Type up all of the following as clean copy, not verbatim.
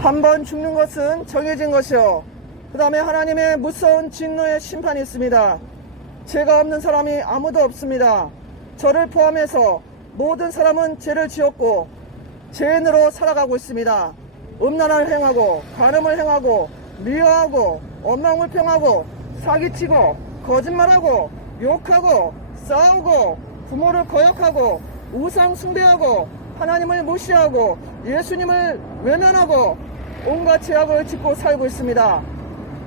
한 번 죽는 것은 정해진 것이요, 그 다음에 하나님의 무서운 진노의 심판이 있습니다. 죄가 없는 사람이 아무도 없습니다. 저를 포함해서 모든 사람은 죄를 지었고 죄인으로 살아가고 있습니다. 음란을 행하고 간음을 행하고 미워하고 원망을 평하고 사기치고 거짓말하고 욕하고 싸우고 부모를 거역하고 우상 숭배하고 하나님을 무시하고 예수님을 외면하고 온갖 죄악을 짓고 살고 있습니다.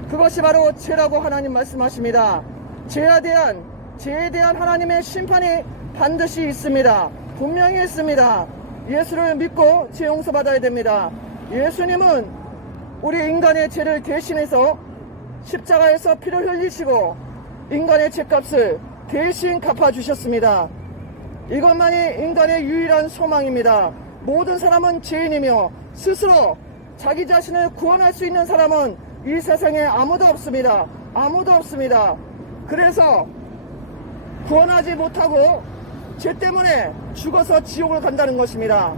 그것이 바로 죄라고 하나님 말씀하십니다. 죄에 대한 하나님의 심판이 반드시 있습니다. 분명히 있습니다. 예수를 믿고 죄 용서받아야 됩니다. 예수님은 우리 인간의 죄를 대신해서 십자가에서 피를 흘리시고 인간의 죄값을 대신 갚아주셨습니다. 이것만이 인간의 유일한 소망입니다. 모든 사람은 죄인이며 스스로 자기 자신을 구원할 수 있는 사람은 이 세상에 아무도 없습니다. 아무도 없습니다. 그래서 구원하지 못하고 죄 때문에 죽어서 지옥을 간다는 것입니다.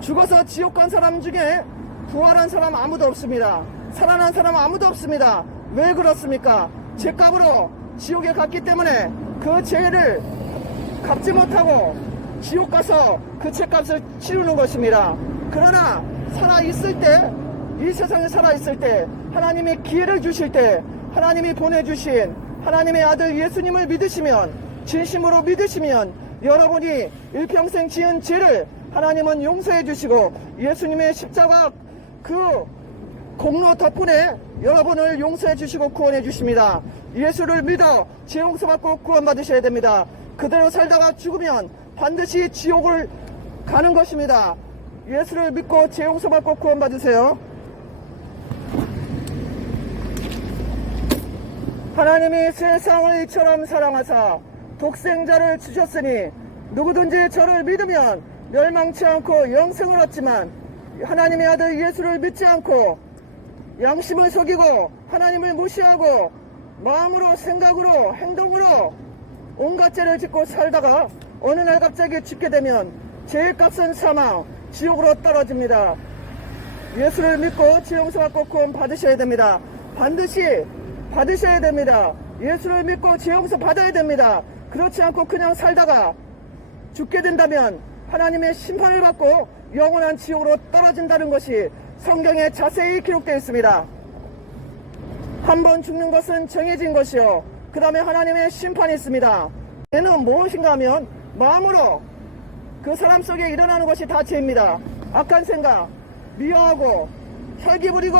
죽어서 지옥 간 사람 중에 부활한 사람 아무도 없습니다. 살아난 사람 아무도 없습니다. 왜 그렇습니까? 죄값으로 지옥에 갔기 때문에 그 죄를 갚지 못하고 지옥 가서 그 죄값을 치르는 것입니다. 그러나 살아있을 때, 이 세상에 살아있을 때, 하나님이 기회를 주실 때, 하나님이 보내주신 하나님의 아들 예수님을 믿으시면, 진심으로 믿으시면 여러분이 일평생 지은 죄를 하나님은 용서해 주시고 예수님의 십자가 그 공로 덕분에 여러분을 용서해 주시고 구원해 주십니다. 예수를 믿어 죄 용서받고 구원받으셔야 됩니다. 그대로 살다가 죽으면 반드시 지옥을 가는 것입니다. 예수를 믿고 죄 용서받고 구원받으세요. 하나님이 세상을 이처럼 사랑하사 독생자를 주셨으니 누구든지 저를 믿으면 멸망치 않고 영생을 얻지만 하나님의 아들 예수를 믿지 않고 양심을 속이고 하나님을 무시하고 마음으로 생각으로 행동으로 온갖 죄를 짓고 살다가 어느 날 갑자기 죽게 되면 죄의 값은 사망, 지옥으로 떨어집니다. 예수를 믿고 죄 용서받고 구원 받으셔야 됩니다. 반드시 받으셔야 됩니다. 예수를 믿고 죄 용서 받아야 됩니다. 그렇지 않고 그냥 살다가 죽게 된다면 하나님의 심판을 받고 영원한 지옥으로 떨어진다는 것이 성경에 자세히 기록되어 있습니다. 한 번 죽는 것은 정해진 것이요, 그 다음에 하나님의 심판이 있습니다. 죄는 무엇인가 하면 마음으로 그 사람 속에 일어나는 것이 다 죄입니다. 악한 생각, 미워하고 혈기 부리고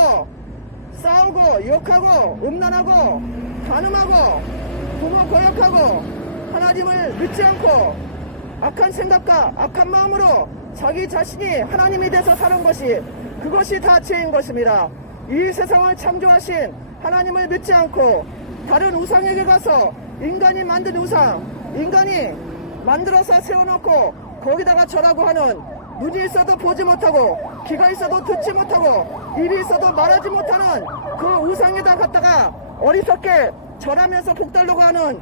싸우고 욕하고 음란하고 간음하고 부모 거역하고 하나님을 믿지 않고 악한 생각과 악한 마음으로 자기 자신이 하나님이 돼서 사는 것이, 그것이 다 죄인 것입니다. 이 세상을 창조하신 하나님을 믿지 않고 다른 우상에게 가서 인간이 만든 우상, 인간이 만들어서 세워놓고 거기다가 절하고 하는, 눈이 있어도 보지 못하고 귀가 있어도 듣지 못하고 입이 있어도 말하지 못하는 그 우상에다 갖다가 어리석게 절하면서 복달려고 하는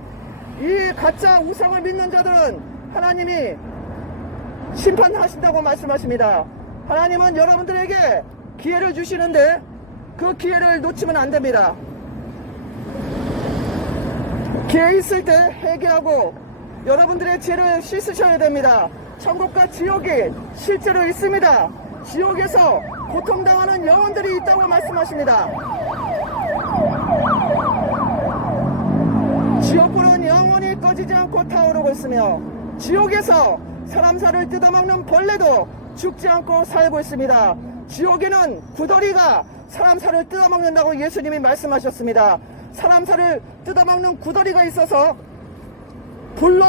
이 가짜 우상을 믿는 자들은 하나님이 심판하신다고 말씀하십니다. 하나님은 여러분들에게 기회를 주시는데 그 기회를 놓치면 안 됩니다. 기회 있을 때 회개하고 여러분들의 죄를 씻으셔야 됩니다. 천국과 지옥이 실제로 있습니다. 지옥에서 고통당하는 영혼들이 있다고 말씀하십니다. 지옥불은 영원히 꺼지지 않고 타오르고 있으며 지옥에서 사람 살을 뜯어먹는 벌레도 죽지 않고 살고 있습니다. 지옥에는 구더리가 사람 살을 뜯어먹는다고 예수님이 말씀하셨습니다. 사람 살을 뜯어먹는 구더리가 있어서 불로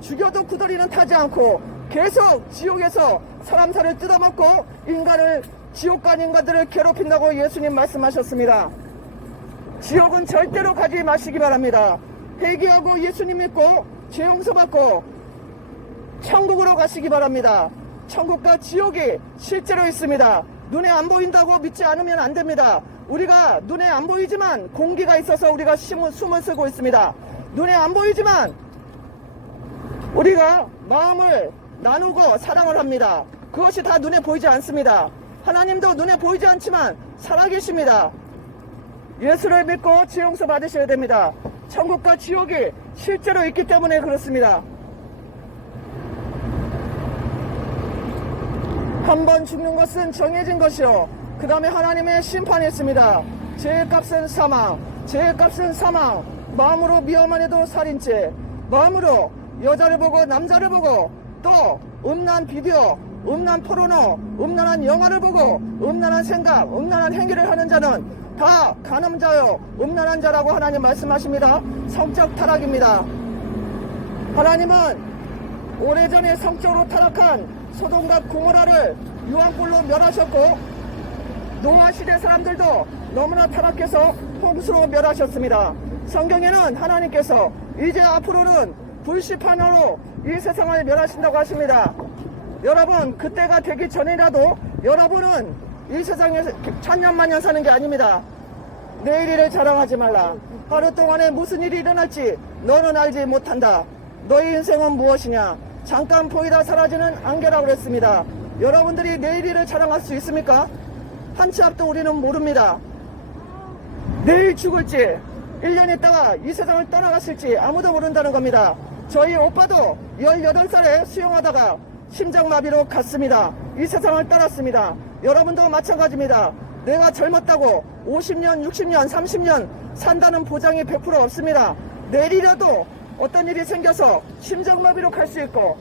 죽여도 구더리는 타지 않고 계속 지옥에서 사람 살을 뜯어먹고 인간을, 지옥 간 인간들을 괴롭힌다고 예수님 말씀하셨습니다. 지옥은 절대로 가지 마시기 바랍니다. 회개하고 예수님 믿고 죄 용서받고 천국으로 가시기 바랍니다. 천국과 지옥이 실제로 있습니다. 눈에 안 보인다고 믿지 않으면 안 됩니다. 우리가 눈에 안 보이지만 공기가 있어서 우리가 숨을 쉬고 있습니다. 눈에 안 보이지만 우리가 마음을 나누고 사랑을 합니다. 그것이 다 눈에 보이지 않습니다. 하나님도 눈에 보이지 않지만 살아계십니다. 예수를 믿고 죄 용서 받으셔야 됩니다. 천국과 지옥이 실제로 있기 때문에 그렇습니다. 한 번 죽는 것은 정해진 것이요, 그 다음에 하나님의 심판이 있습니다. 죄의 값은 사망, 죄의 값은 사망. 마음으로 미워만 해도 살인죄, 마음으로 여자를 보고 남자를 보고 또 음란 비디오, 음란 포르노, 음란한 영화를 보고 음란한 생각, 음란한 행위를 하는 자는 다 간음자요 음란한 자라고 하나님 말씀하십니다. 성적 타락입니다. 하나님은 오래전에 성적으로 타락한 소돔과 고모라를 유황불로 멸하셨고, 노아 시대 사람들도 너무나 타락해서 홍수로 멸하셨습니다. 성경에는 하나님께서 이제 앞으로는 불시판으로 이 세상을 멸하신다고 하십니다. 여러분, 그때가 되기 전이라도 여러분은 이 세상에서 천년만년 사는 게 아닙니다. 내일 일을 자랑하지 말라. 하루 동안에 무슨 일이 일어날지 너는 알지 못한다. 너희 인생은 무엇이냐? 잠깐 보이다 사라지는 안개라고 그랬습니다. 여러분들이 내일 일을 자랑할 수 있습니까? 한 치 앞도 우리는 모릅니다. 내일 죽을지, 1년 있다가 이 세상을 떠나갔을지 아무도 모른다는 겁니다. 저희 오빠도 18살에 수영하다가 심장마비로 갔습니다. 이 세상을 떠났습니다. 여러분도 마찬가지입니다. 내가 젊었다고 50년, 60년, 30년 산다는 보장이 100% 없습니다. 내일이라도 어떤 일이 생겨서 심장마비로 갈 수 있고,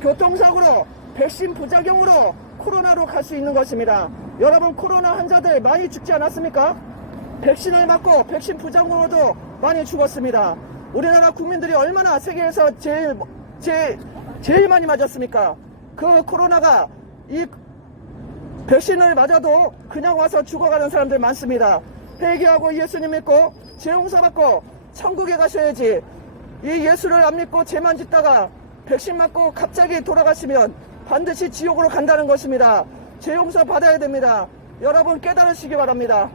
교통사고로, 백신 부작용으로 코로나로 갈 수 있는 것입니다. 여러분, 코로나 환자들 많이 죽지 않았습니까? 백신을 맞고 백신 부작용으로도 많이 죽었습니다. 우리나라 국민들이 얼마나 세계에서 제일 많이 맞았습니까? 그 코로나가 이 백신을 맞아도 그냥 와서 죽어가는 사람들 많습니다. 회개하고 예수님 믿고 죄 용서받고 천국에 가셔야지, 이 예수를 안 믿고 죄만 짓다가 백신 맞고 갑자기 돌아가시면 반드시 지옥으로 간다는 것입니다. 죄 용서 받아야 됩니다. 여러분 깨달으시기 바랍니다.